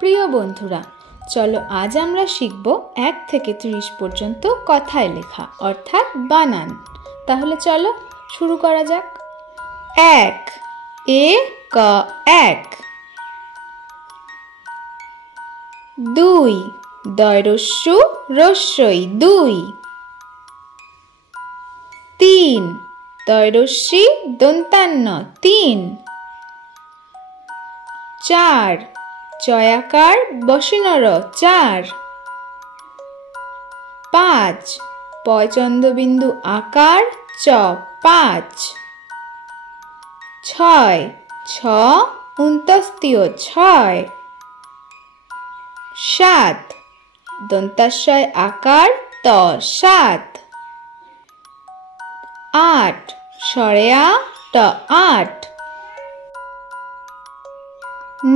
প্রিয় বন্ধুরা, চলো আজ আমরা শিখব 1 থেকে 30 পর্যন্ত কথায় লেখা অর্থাৎ বানান। তাহলে চলো শুরু করা যাক। 1 এক। 2 দয়রস্যু রস্যই 2। 3 দয়রস্যি দন্তান্ন 3। 4 চয়াকার বসিনর 4। 5 পয়চন্দ্রবিন্দু আকার চ 5। 6 ছ উন্তস্তীয় 6। 7 দন্তাশয় আকার ত 7। 8 সরেয়া ট 8।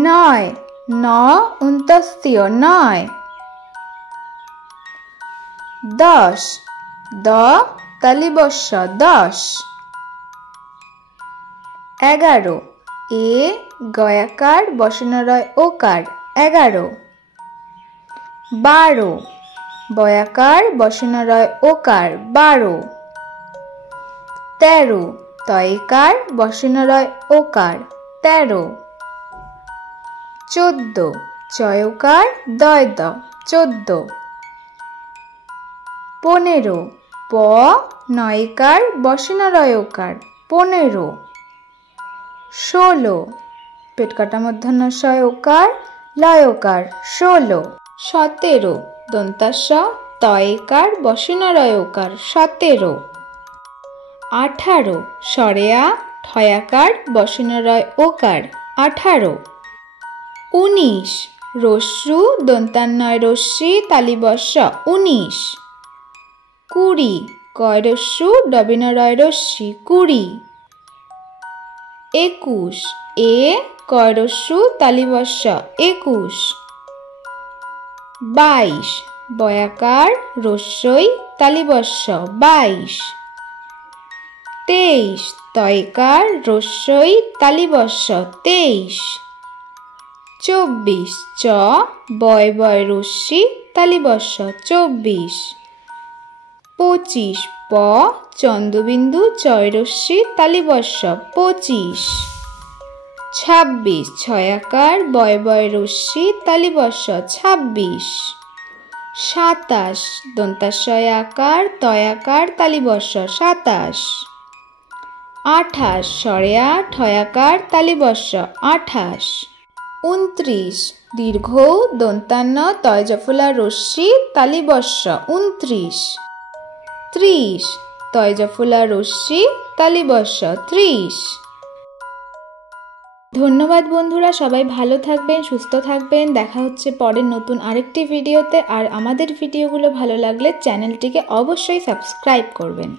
9 ন উন্তস্তীয় 9। 10 দ তালিবস্য 10। 11 এ গয়াকার বসনরয় ওকার 11। 12 বয়াকার বসনরয় ওকার 12। 13 তয়কার বসনরয় ওকার 13। 14 চয়কার দয় দ 14। 15 প নয়কার বসনরয়কার 15। 16 পেটকাটা মূর্ধন্যস্বয় ওকার লয়কার 16। 17 দন্তাস্য তয়কার বসনরয়কার 17। 18 সরেয়া ঠয়াকার বসনরয় ওকার 18। 19 রস্যু দন্তান্নয় রস্যি তালিবস্য 19। 20 কয়রস্যু ডবিনরয় রস্যি 20। 21 এ কয়রস্যু তালিবস্য 21। 22 বয়াকার রস্যই তালিবস্য 22। 23 তয়কার রস্যই তালিবস্য 23। 24 চ বয় বয় রস্যি তালিবস্য 24। 25 প চন্দ্রবিন্দু চয়রস্যি তালিবস্য 25। 26 ছয়াকার বয় বয় রস্যি তালিবস্য 26। 27 দন্তাশয় আকার তয়াকার তালিবস্য 27। 28 সরেয়া ঠয়াকার তালিবস্য 28। 29 দীর্ঘ দন্তান্ন তয়জফলা রস্যি তালিবস্য 29। 30 তয়জফলা রস্যি তালিবস্য 30। ধন্যবাদ বন্ধুরা, সবাই ভালো থাকবেন, সুস্থ থাকবেন। দেখা হচ্ছে পরের নতুন আরেকটি ভিডিওতে। আর আমাদের ভিডিওগুলো ভালো লাগলে চ্যানেলটিকে অবশ্যই সাবস্ক্রাইব করবেন।